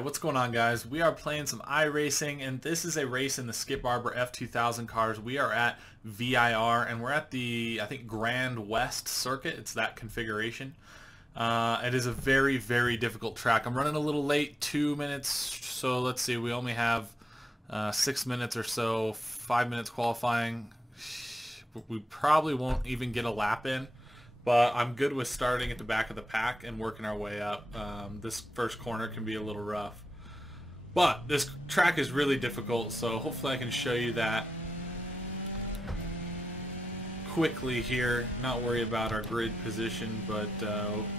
Alright, what's going on, guys? We are playing some iRacing, and this is a race in the Skip Barber F2000 cars. We are at VIR, and we're at the, I think, Grand West circuit. It's that configuration. It is a very, very difficult track. I'm running a little late, 2 minutes, so let's see, we only have 6 minutes or so, 5 minutes qualifying. We probably won't even get a lap in. But I'm good with starting at the back of the pack and working our way up. This first corner can be a little rough. But this track is really difficult, so hopefully I can show you that quickly here. Not worry about our grid position, but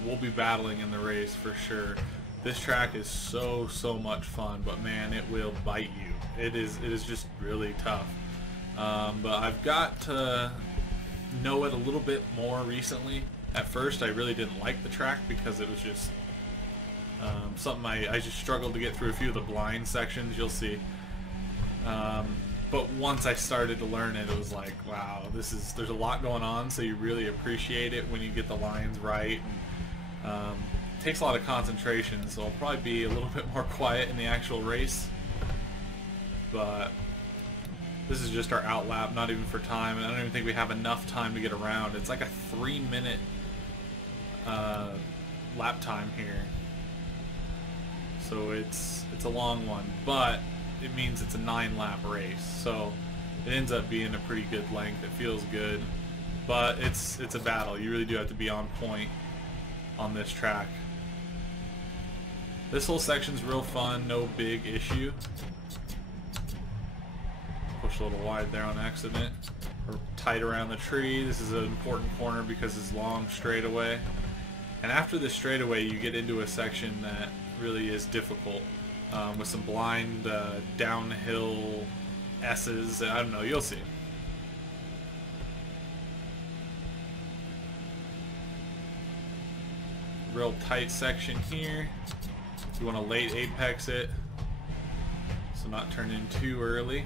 we'll be battling in the race for sure. This track is so much fun, but man, it will bite you. It is just really tough. But I've got to know it a little bit more recently. At first I really didn't like the track because it was just something I just struggled to get through a few of the blind sections, you'll see. But once I started to learn it, it was like, wow, there's a lot going on, so you really appreciate it when you get the lines right. And, it takes a lot of concentration, so I'll probably be a little bit more quiet in the actual race. But this is just our out lap, not even for time, and I don't even think we have enough time to get around. It's like a 3-minute lap time here, so it's a long one, but it means it's a 9-lap race, so it ends up being a pretty good length. It feels good, but it's a battle. You really do have to be on point on this track. This whole section's real fun, no big issue. Push a little wide there on accident. We're tight around the tree. This is an important corner because it's long straightaway. And after this straightaway, you get into a section that really is difficult with some blind downhill S's. I don't know, you'll see. Real tight section here. You want to late apex it, so not turn in too early.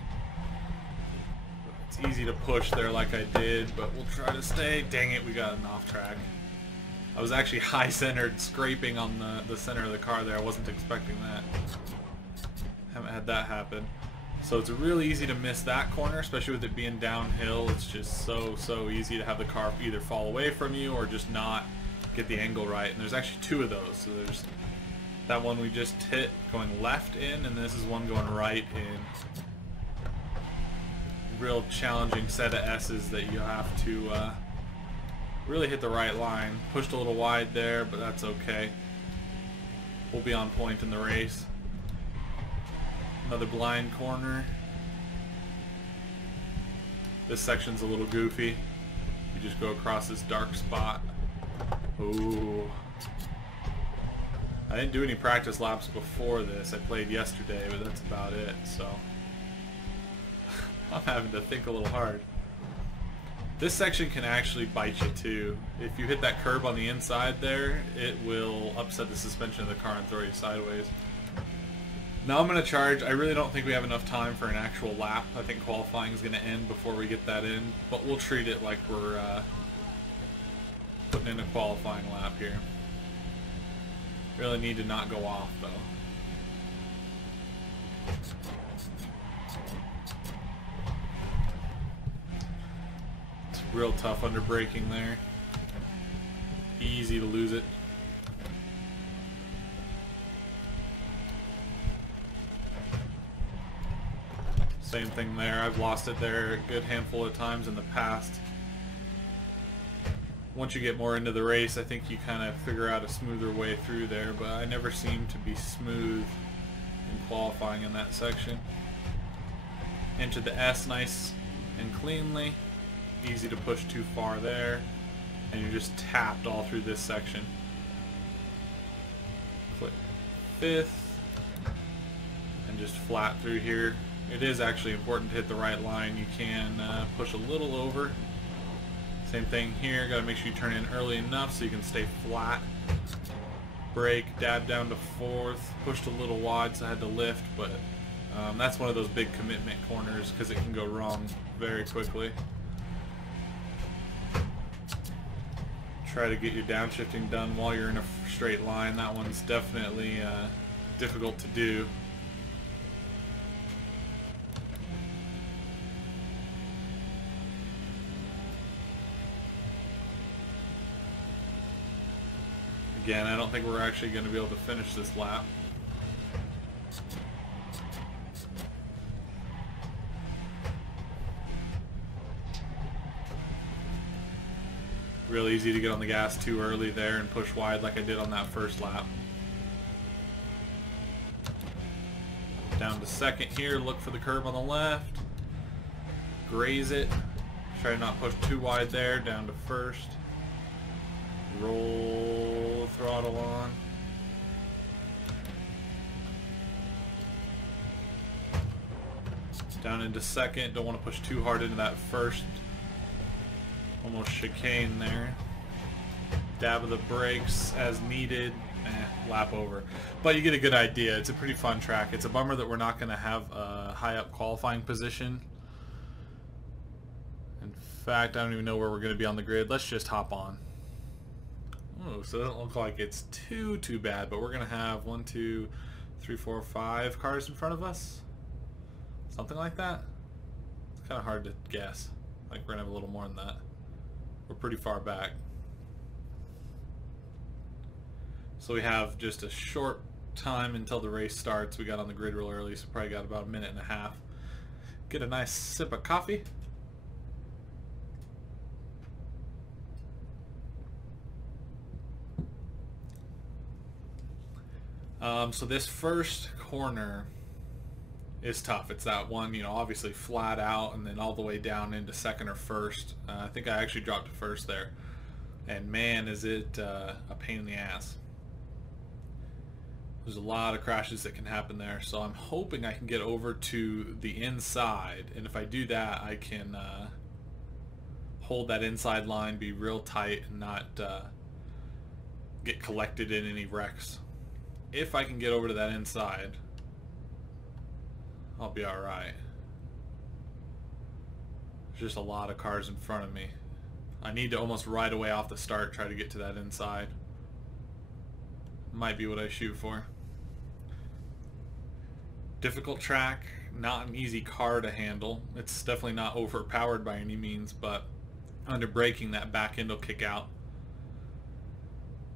It's easy to push there like I did, but we'll try to stay. Dang it, we got an off track. I was actually high centered, scraping on the center of the car there. I wasn't expecting that. Haven't had that happen. So it's really easy to miss that corner, especially with it being downhill. It's just so easy to have the car either fall away from you or just not get the angle right. And there's actually 2 of those. So there's that one we just hit going left in, and this is one going right in. Real challenging set of S's that you have to really hit the right line. Pushed a little wide there, but that's okay. We'll be on point in the race. Another blind corner. This section's a little goofy. You just go across this dark spot. Ooh. I didn't do any practice laps before this. I played yesterday, but that's about it, so I'm having to think a little hard. This section can actually bite you too. If you hit that curb on the inside there, it will upset the suspension of the car and throw you sideways. Now I'm going to charge. I really don't think we have enough time for an actual lap. I think qualifying is going to end before we get that in, but we'll treat it like we're putting in a qualifying lap here. Really need to not go off though. Real tough under braking there. Easy to lose it. Same thing there. I've lost it there a good handful of times in the past. Once you get more into the race, I think you kind of figure out a smoother way through there, but I never seem to be smooth in qualifying in that section. Into the S nice and cleanly. Easy to push too far there, and you're just tapped all through this section. Click 5th, and just flat through here. It is actually important to hit the right line. You can push a little over. Same thing here, got to make sure you turn in early enough so you can stay flat. Brake, dab down to 4th, pushed a little wide so I had to lift, but that's one of those big commitment corners because it can go wrong very quickly. Try to get your downshifting done while you're in a straight line. That one's definitely difficult to do. Again, I don't think we're actually going to be able to finish this lap. Real easy to get on the gas too early there and push wide like I did on that first lap. Down to second here, look for the curb on the left. Graze it. Try to not push too wide there. Down to first. Roll throttle on. Down into second. Don't want to push too hard into that first. Almost chicane there. Dab of the brakes as needed. Lap over. But you get a good idea. It's a pretty fun track. It's a bummer that we're not going to have a high up qualifying position. In fact, I don't even know where we're going to be on the grid. Let's just hop on. Oh, so it doesn't look like it's too bad, but we're going to have 1, 2, 3, 4, 5 cars in front of us. Something like that. It's kind of hard to guess. Like we're going to have a little more than that. We're pretty far back. So we have just a short time until the race starts. We got on the grid real early, so probably got about a minute and a half. Get a nice sip of coffee. So this first corner is tough. It's that one, you know, obviously flat out and then all the way down into second or first. I think I actually dropped to first there. And man, is it a pain in the ass. There's a lot of crashes that can happen there, so I'm hoping I can get over to the inside, and if I do that, I can hold that inside line, be real tight, and not get collected in any wrecks. If I can get over to that inside, I'll be alright. There's just a lot of cars in front of me. I need to almost right away off the start try to get to that inside. Might be what I shoot for. Difficult track, not an easy car to handle. It's definitely not overpowered by any means, but under braking that back end will kick out.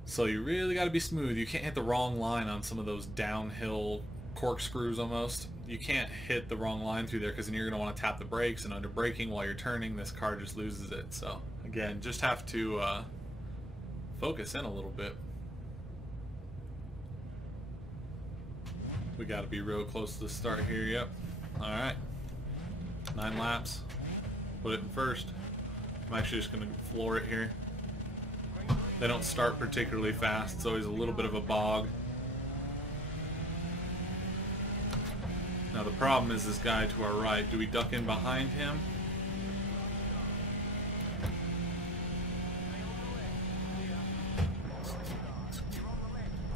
So you really got to be smooth. You can't hit the wrong line on some of those downhill corkscrews almost. You can't hit the wrong line through there because then you're going to want to tap the brakes, and under braking while you're turning, this car just loses it. So again, just have to focus in a little bit. We got to be real close to the start here. Yep. Alright. 9 laps. Put it in first. I'm actually just going to floor it here. They don't start particularly fast. It's always a little bit of a bog. Now the problem is this guy to our right. Do we duck in behind him?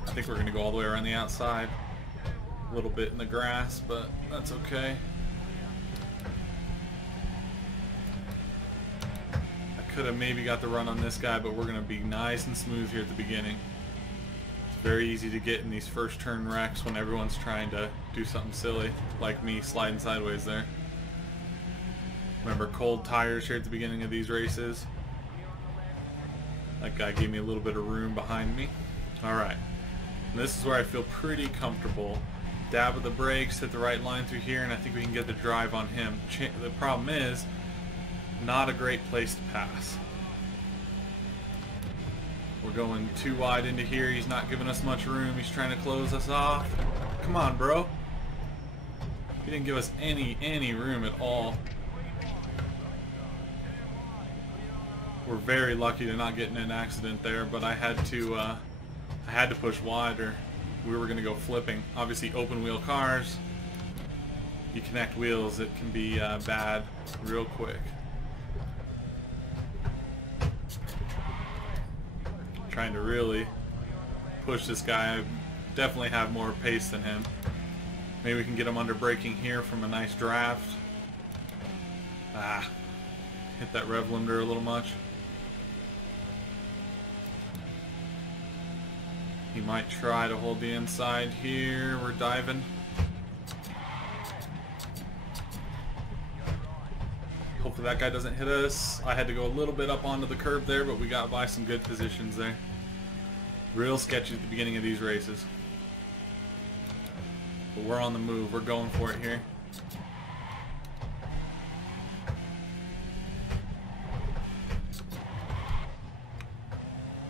I think we're going to go all the way around the outside. A little bit in the grass, but that's okay. I could have maybe got the run on this guy, but we're going to be nice and smooth here at the beginning. It's very easy to get in these first turn wrecks when everyone's trying to do something silly, like me sliding sideways there. Remember cold tires here at the beginning of these races? That guy gave me a little bit of room behind me. Alright, this is where I feel pretty comfortable. Dab of the brakes, hit the right line through here, and I think we can get the drive on him. The problem is, not a great place to pass. We're going too wide into here. He's not giving us much room. He's trying to close us off. Come on, bro. He didn't give us any room at all. We're very lucky to not get in an accident there, but I had to push wide or we were going to go flipping. Obviously open wheel cars, you connect wheels, it can be bad real quick. Trying to really push this guy. I definitely have more pace than him. Maybe we can get him under braking here from a nice draft. Hit that rev limiter a little much. He might try to hold the inside here. We're diving. Hopefully that guy doesn't hit us. I had to go a little bit up onto the curb there, but we got by some good positions there. Real sketchy at the beginning of these races. But we're on the move. We're going for it here.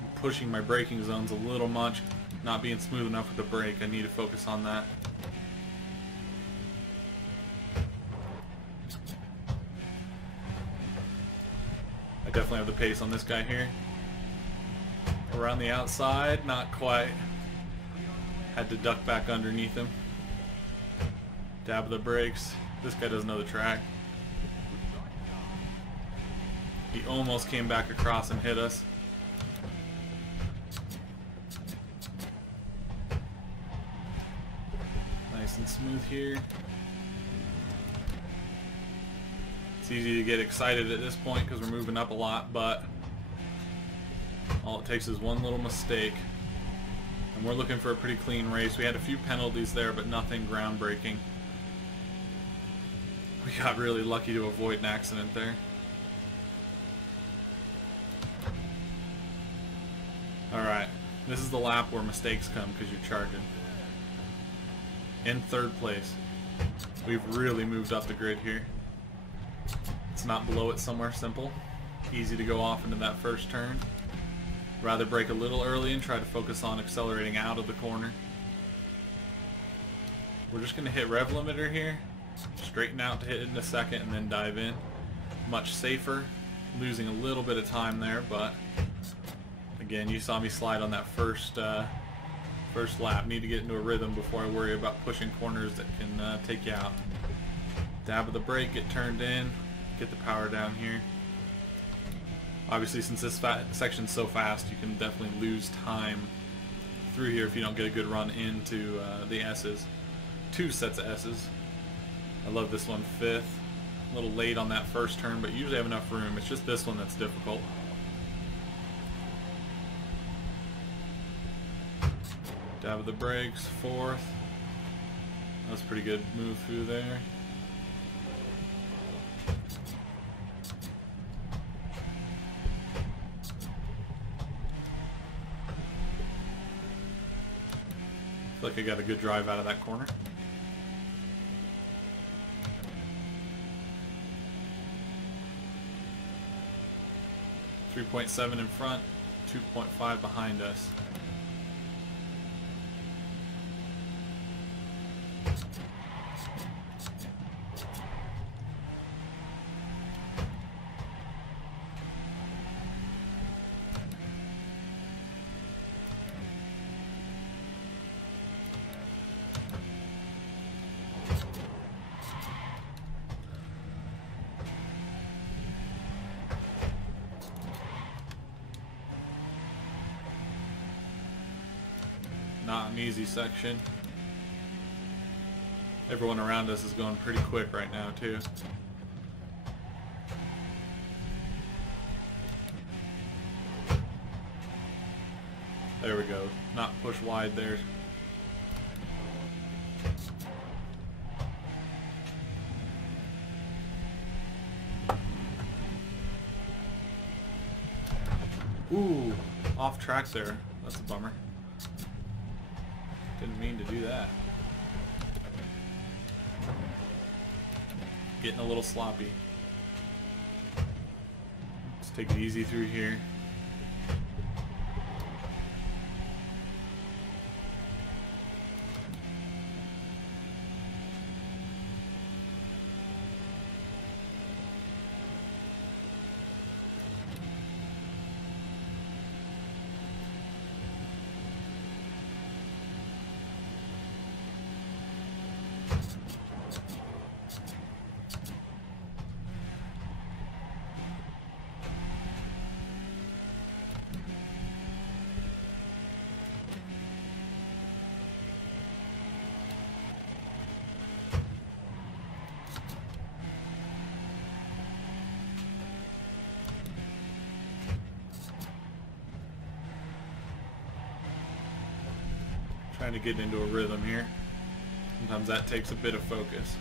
I'm pushing my braking zones a little much. Not being smooth enough with the brake. I need to focus on that. I definitely have the pace on this guy here. Around the outside, not quite. Had to duck back underneath him. Dab the brakes. This guy doesn't know the track. He almost came back across and hit us. Nice and smooth here. It's easy to get excited at this point because we're moving up a lot, but all it takes is one little mistake. And we're looking for a pretty clean race. We had a few penalties there, but nothing groundbreaking. We got really lucky to avoid an accident there. Alright, this is the lap where mistakes come because you're charging. In third place. We've really moved up the grid here. It's not below it somewhere simple. Easy to go off into that first turn. Rather brake a little early and try to focus on accelerating out of the corner. We're just going to hit rev limiter here. Straighten out to hit it in a second and then dive in. Much safer. Losing a little bit of time there, but again, you saw me slide on that first lap. Need to get into a rhythm before I worry about pushing corners that can take you out. Dab of the brake, get turned in, get the power down here. Obviously, since this section's so fast, you can definitely lose time through here if you don't get a good run into the S's. 2 sets of S's. I love this one, 5th. A little late on that first turn, but usually have enough room. It's just this one that's difficult. Dab of the brakes, 4th. That's a pretty good move through there. I feel like I got a good drive out of that corner. .7 in front, 2.5 behind us. Not an easy section. Everyone around us is going pretty quick right now too. There we go. Not push wide there. Ooh, off track there. That's a bummer. Didn't mean to do that. Getting a little sloppy. Let's take it easy through here. trying to get into a rhythm here. Sometimes that takes a bit of focus.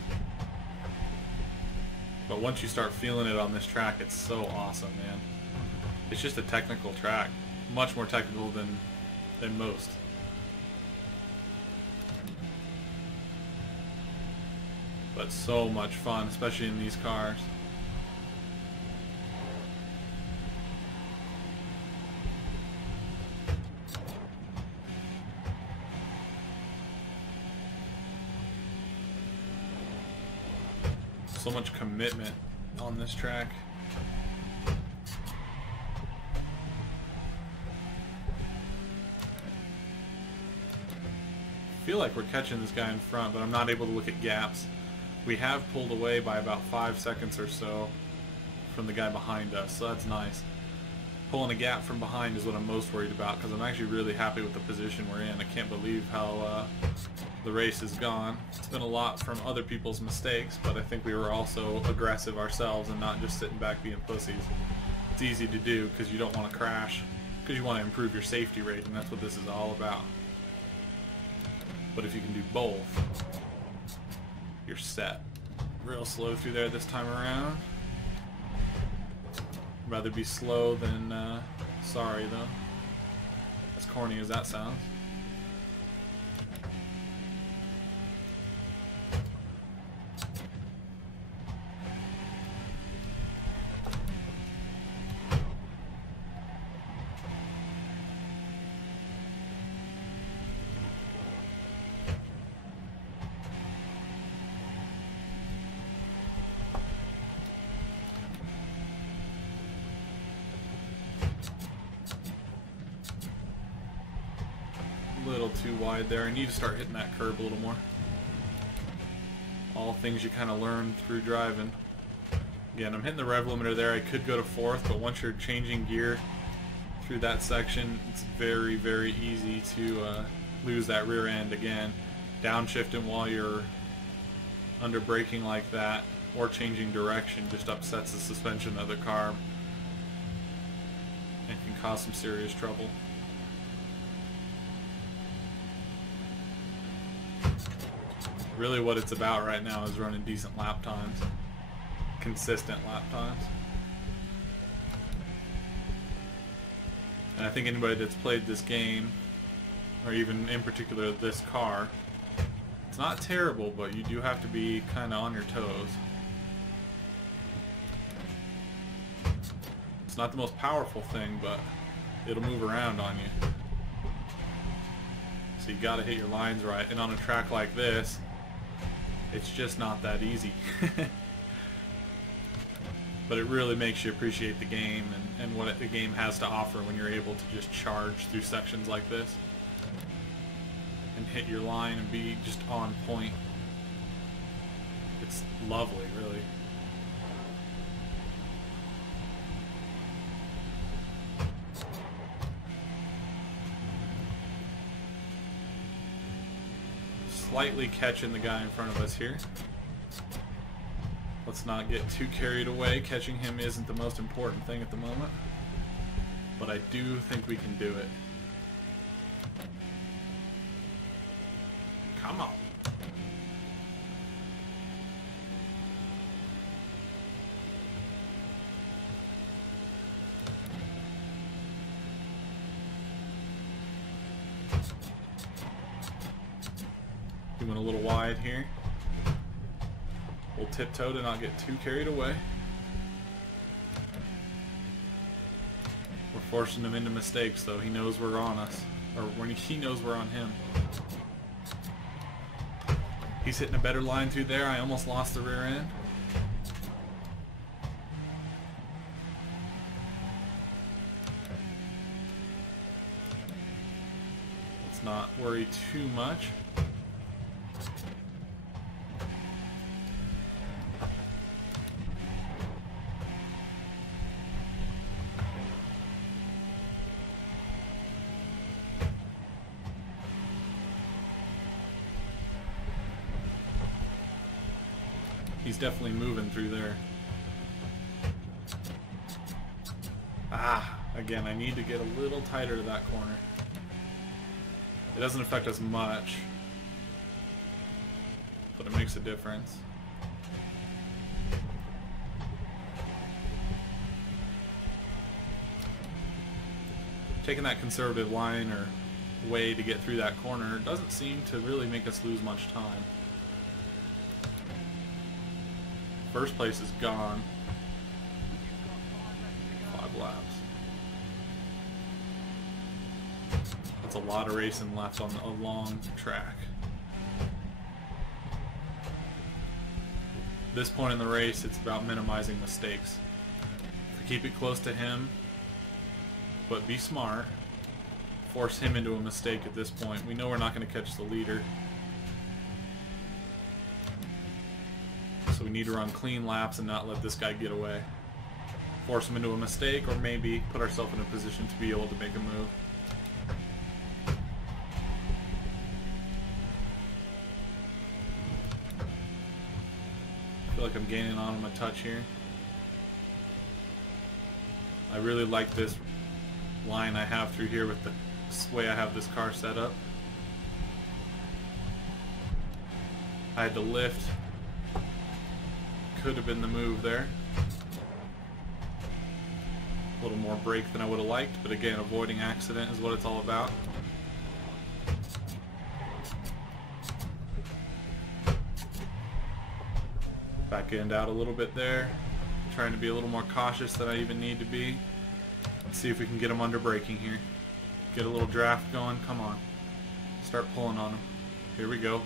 But once you start feeling it on this track, it's so awesome, man. It's just a technical track. Much more technical than most. But so much fun, especially in these cars. So much commitment on this track. I feel like we're catching this guy in front, but I'm not able to look at gaps. We have pulled away by about 5 seconds or so from the guy behind us, so that's nice. Pulling a gap from behind is what I'm most worried about, because I'm actually really happy with the position we're in. I can't believe how the race has gone. It's been a lot from other people's mistakes, but I think we were also aggressive ourselves and not just sitting back being pussies. It's easy to do because you don't want to crash, because you want to improve your safety rate, and that's what this is all about. But if you can do both, you're set. Real slow through there this time around. Rather be slow than sorry, though. As corny as that sounds. Little too wide there. I need to start hitting that curb a little more. All things you kind of learn through driving. Again, I'm hitting the rev limiter there. I could go to 4th, but once you're changing gear through that section, it's very, very easy to lose that rear end again. Downshifting while you're under braking like that, or changing direction, just upsets the suspension of the car and can cause some serious trouble. Really what it's about right now is running decent lap times. Consistent lap times. And I think anybody that's played this game, or even in particular this car, it's not terrible, but you do have to be kind of on your toes. It's not the most powerful thing, but it'll move around on you. So you gotta hit your lines right, and on a track like this, it's just not that easy. But it really makes you appreciate the game and what the game has to offer when you're able to just charge through sections like this and hit your line and be just on point. It's lovely, really. Slightly catching the guy in front of us here. Let's not get too carried away. Catching him isn't the most important thing at the moment, but I do think we can do it. Come on. Doing a little wide here. We'll tiptoe to not get too carried away. We're forcing him into mistakes, though. He knows we're on us, or when he knows we're on him. He's hitting a better line through there. I almost lost the rear end. Let's not worry too much. He's definitely moving through there. Again, I need to get a little tighter to that corner. It doesn't affect us much, but it makes a difference. Taking that conservative line or way to get through that corner doesn't seem to really make us lose much time. First place is gone. 5 laps. That's a lot of racing left on a long track. At this point in the race, it's about minimizing mistakes. If we keep it close to him, but be smart, force him into a mistake at this point. We know we're not going to catch the leader. So we need to run clean laps and not let this guy get away. Force him into a mistake, or maybe put ourselves in a position to be able to make a move. I feel like I'm gaining on him a touch here. I really like this line I have through here with the way I have this car set up. I had to lift. Could have been the move there. A little more brake than I would have liked, but again, avoiding accident is what it's all about. Back end out a little bit there. Trying to be a little more cautious than I even need to be. Let's see if we can get him under braking here. Get a little draft going. Come on. Start pulling on him. Here we go.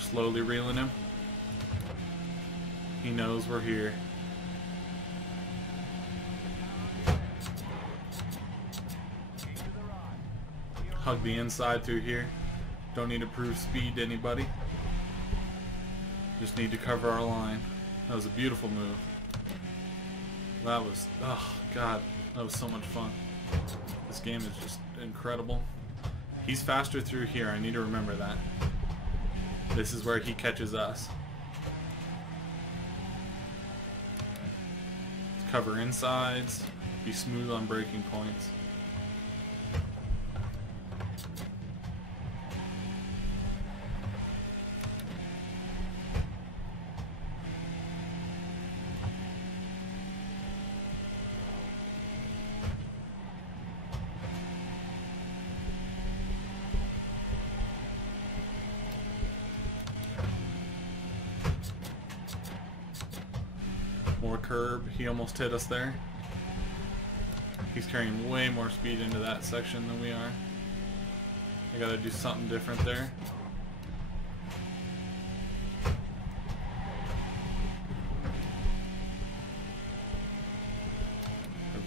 Slowly reeling him. He knows we're here. Hug the inside through here. Don't need to prove speed to anybody. Just need to cover our line. That was a beautiful move. That was, oh god, that was so much fun. This game is just incredible. He's faster through here, I need to remember that. This is where he catches us. Cover insides, be smooth on braking points. More curb, he almost hit us there. He's carrying way more speed into that section than we are. I gotta do something different there. I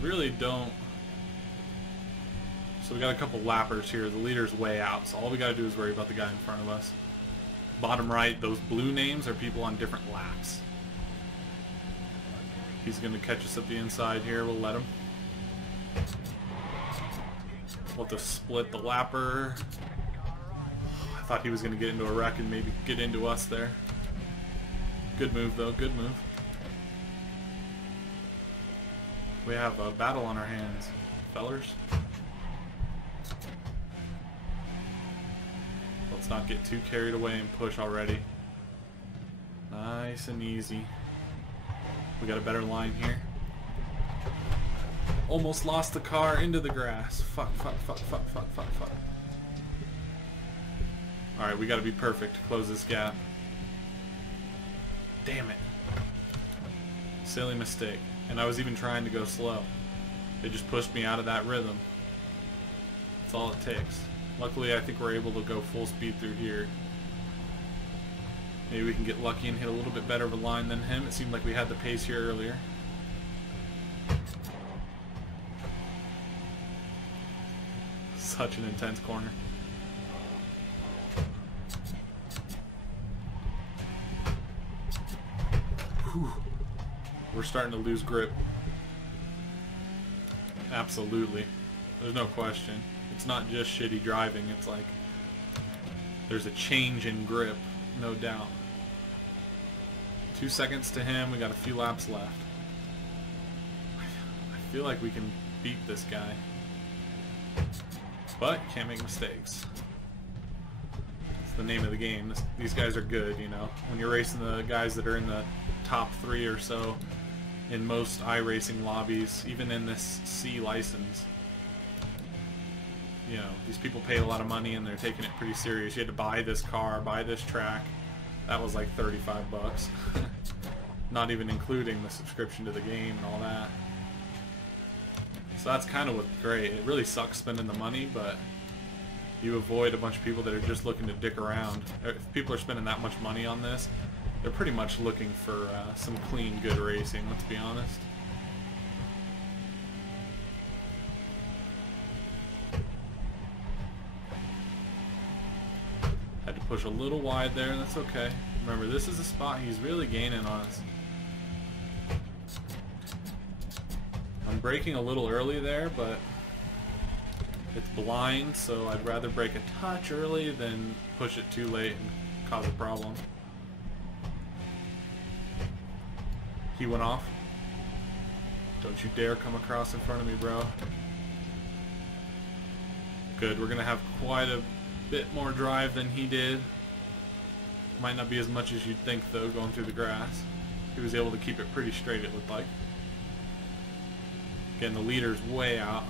really don't. So we got a couple lappers here. The leader's way out, so all we gotta do is worry about the guy in front of us. Bottom right, those blue names are people on different laps. He's going to catch us at the inside here. We'll let him. We'll have to split the lapper. I thought he was going to get into a wreck and maybe get into us there. Good move, though. Good move. We have a battle on our hands, fellers. Let's not get too carried away and push already. Nice and easy. We got a better line here. Almost lost the car into the grass. Fuck, fuck, fuck, fuck, fuck, fuck, fuck. Alright, we gotta be perfect to close this gap. Damn it. Silly mistake. And I was even trying to go slow. They just pushed me out of that rhythm. That's all it takes. Luckily, I think we're able to go full speed through here. Maybe we can get lucky and hit a little bit better of a line than him. It seemed like we had the pace here earlier. Such an intense corner. Whew. We're starting to lose grip. Absolutely. There's no question. It's not just shitty driving. It's like there's a change in grip, no doubt. 2 seconds to him. We got a few laps left. I feel like we can beat this guy. But you can't make mistakes. It's the name of the game. These guys are good, you know. When you're racing the guys that are in the top 3 or so in most iRacing lobbies, even in this C license, you know, these people pay a lot of money and they're taking it pretty serious. You had to buy this car, buy this track. That was like 35 bucks. Not even including the subscription to the game and all that. So that's kind of what's great. It really sucks spending the money, but you avoid a bunch of people that are just looking to dick around. If people are spending that much money on this, they're pretty much looking for some clean, good racing, let's be honest. Had to push a little wide there, that's okay. Remember, this is a spot he's really gaining on us. I'm braking a little early there, but it's blind, so I'd rather brake a touch early than push it too late and cause a problem. He went off. Don't you dare come across in front of me, bro. Good, we're gonna have quite a bit more drive than he did. Might not be as much as you'd think though, going through the grass. He was able to keep it pretty straight, it looked like. Again, the leader's way out.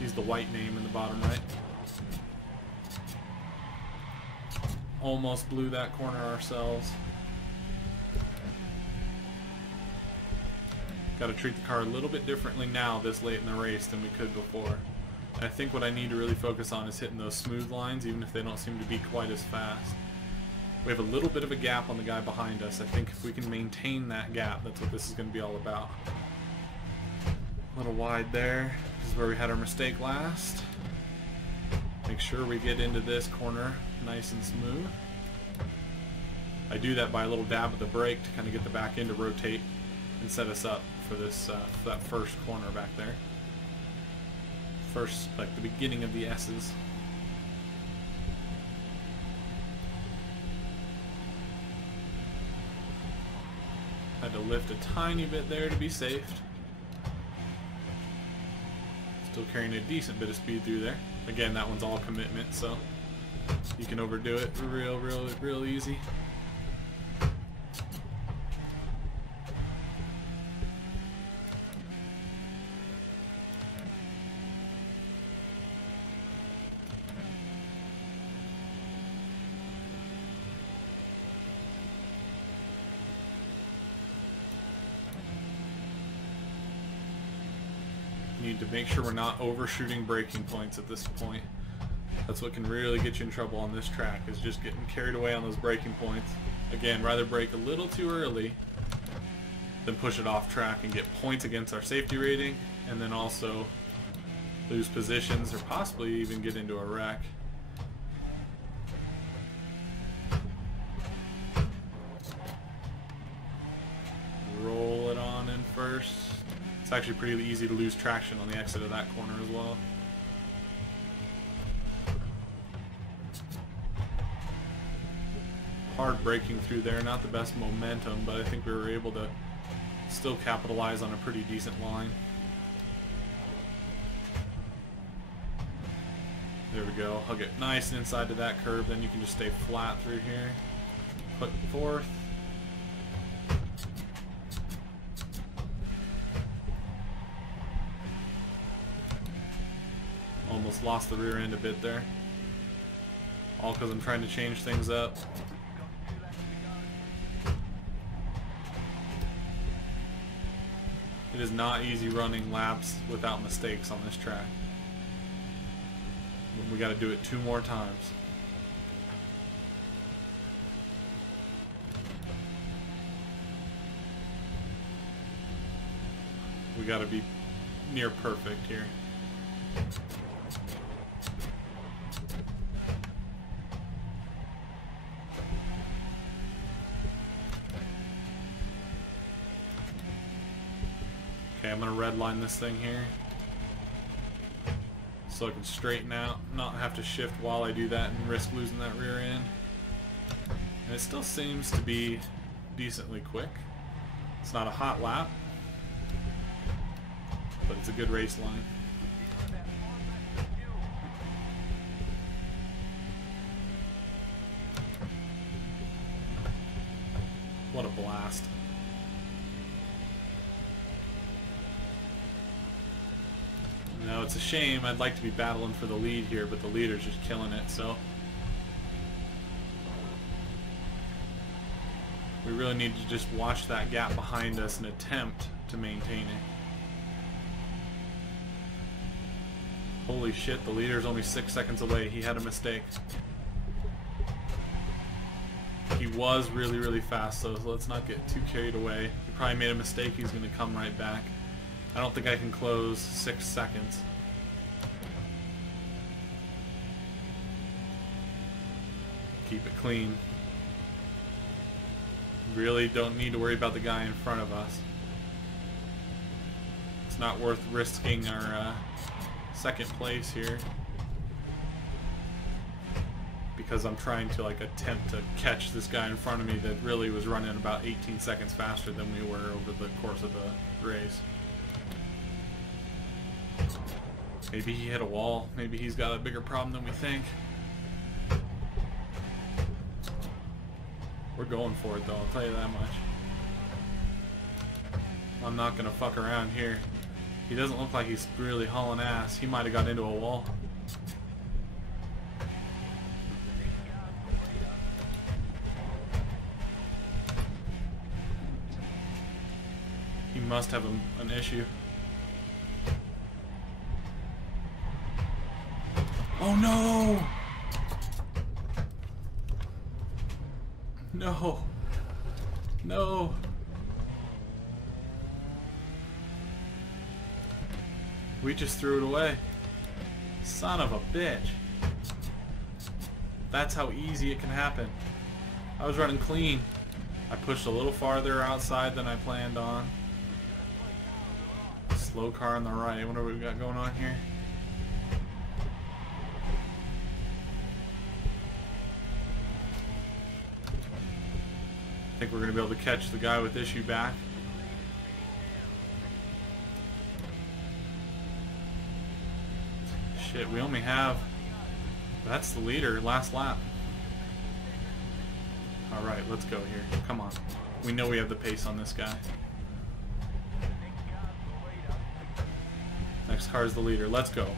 He's the white name in the bottom right. Almost blew that corner ourselves. Got to treat the car a little bit differently now this late in the race than we could before. And I think what I need to really focus on is hitting those smooth lines, even if they don't seem to be quite as fast. We have a little bit of a gap on the guy behind us. I think if we can maintain that gap, that's what this is going to be all about. A little wide there. This is where we had our mistake last. Make sure we get into this corner nice and smooth. I do that by a little dab of the brake to kind of get the back end to rotate and set us up for this that first corner back there. First, like the beginning of the S's. Had to lift a tiny bit there to be safe. Still carrying a decent bit of speed through there. Again, that one's all commitment, so you can overdo it real easy. Need to make sure we're not overshooting braking points at this point. That's what can really get you in trouble on this track, is just getting carried away on those braking points. Again, rather brake a little too early than push it off track and get points against our safety rating, and then also lose positions or possibly even get into a wreck. Roll it on in first. It's actually pretty easy to lose traction on the exit of that corner as well. Hard braking through there, not the best momentum, but I think we were able to still capitalize on a pretty decent line. There we go. Hug it nice and inside to that curve, then you can just stay flat through here. Click fourth. Almost lost the rear end a bit there. All because I'm trying to change things up. It is not easy running laps without mistakes on this track. We got to do it 2 more times. We got to be near perfect here. Okay, I'm going to redline this thing here so I can straighten out, not have to shift while I do that and risk losing that rear end. And it still seems to be decently quick. It's not a hot lap, but it's a good race line. What a blast. Now it's a shame. I'd like to be battling for the lead here, but the leader's just killing it, so we really need to just watch that gap behind us and attempt to maintain it. Holy shit, the leader's only 6 seconds away. He had a mistake. He was really, really fast, so let's not get too carried away. He probably made a mistake. He's going to come right back. I don't think I can close 6 seconds. Keep it clean. Really don't need to worry about the guy in front of us. It's not worth risking our second place here, because I'm trying to like attempt to catch this guy in front of me that really was running about 18 seconds faster than we were over the course of the race. Maybe he hit a wall. Maybe he's got a bigger problem than we think. We're going for it though, I'll tell you that much. I'm not gonna fuck around here. He doesn't look like he's really hauling ass. He might have got into a wall. He must have an issue. Oh no! No! No! We just threw it away. Son of a bitch. That's how easy it can happen. I was running clean. I pushed a little farther outside than I planned on. Slow car on the right. What do we got going on here? I think we're going to be able to catch the guy with issue back. Shit, we only have... That's the leader, last lap. Alright, let's go here. Come on. We know we have the pace on this guy. Next car is the leader. Let's go.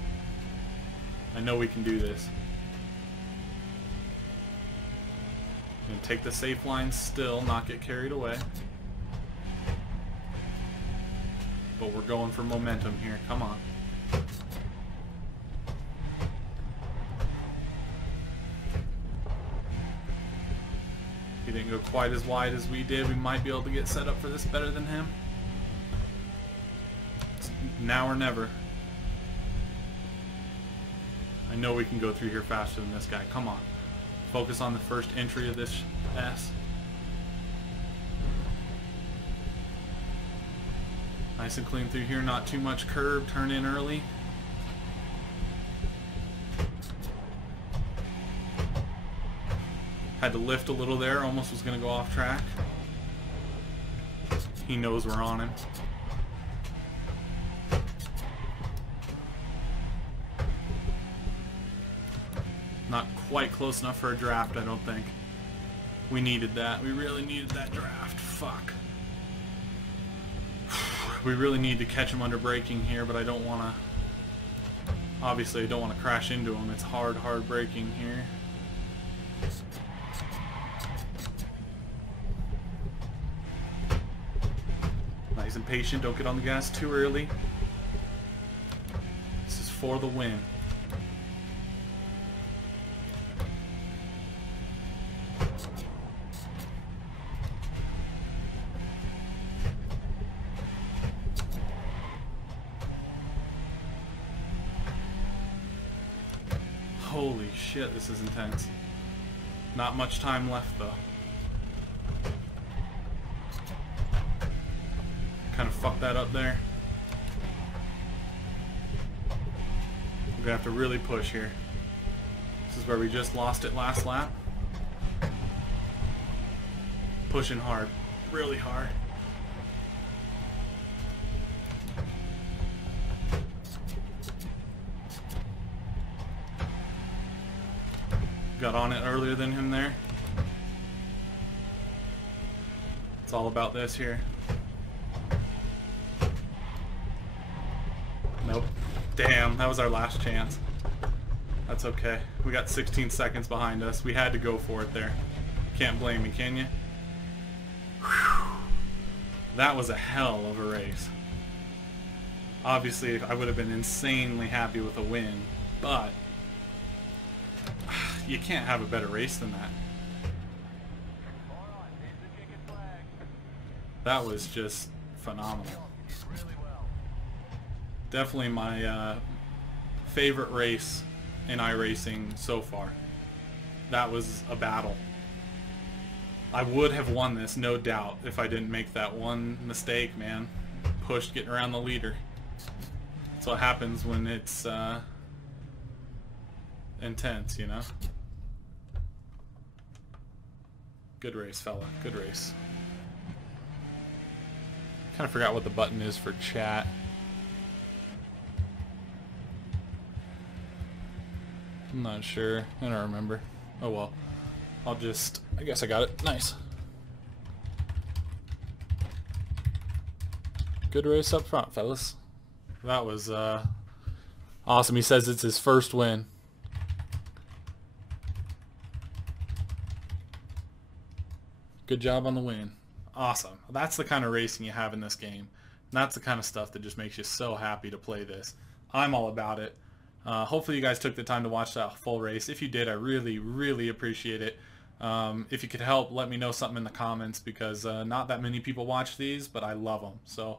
I know we can do this. Gonna take the safe line still, not get carried away. But we're going for momentum here. Come on. He didn't go quite as wide as we did. We might be able to get set up for this better than him. It's now or never. I know we can go through here faster than this guy. Come on. Focus on the first entry of this S. Nice and clean through here. Not too much curb. Turn in early. Had to lift a little there, almost was going to go off track. He knows we're on him. Not quite close enough for a draft, I don't think. We needed that. We really needed that draft. Fuck. We really need to catch him under braking here, but I don't want to... Obviously, I don't want to crash into him. It's hard braking here. Nice and patient, don't get on the gas too early. This is for the win. Holy shit, this is intense. Not much time left though. Kind of fucked that up there. We're gonna have to really push here. This is where we just lost it last lap. Pushing hard, really hard. Got on it earlier than him there. It's all about this here. Nope. Damn, that was our last chance. That's okay. We got 16 seconds behind us. We had to go for it there. Can't blame me, can you? Whew. That was a hell of a race. Obviously, I would have been insanely happy with a win, but you can't have a better race than that. That was just phenomenal. Definitely my favorite race in iRacing so far. That was a battle. I would have won this, no doubt, if I didn't make that one mistake, man. Pushed getting around the leader. That's what happens when it's intense, you know? Good race, fella. Good race. Kind of forgot what the button is for chat. I'm not sure. I don't remember. Oh well. I guess I got it. Nice. Good race up front, fellas. That was awesome. He says it's his first win. Good job on the win. Awesome. That's the kind of racing you have in this game. And that's the kind of stuff that just makes you so happy to play this. I'm all about it. Hopefully you guys took the time to watch that full race. If you did, I really, really appreciate it. If you could help, let me know something in the comments, because not that many people watch these, but I love them. So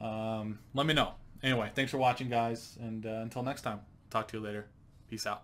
let me know. Anyway, thanks for watching, guys, and until next time, talk to you later. Peace out.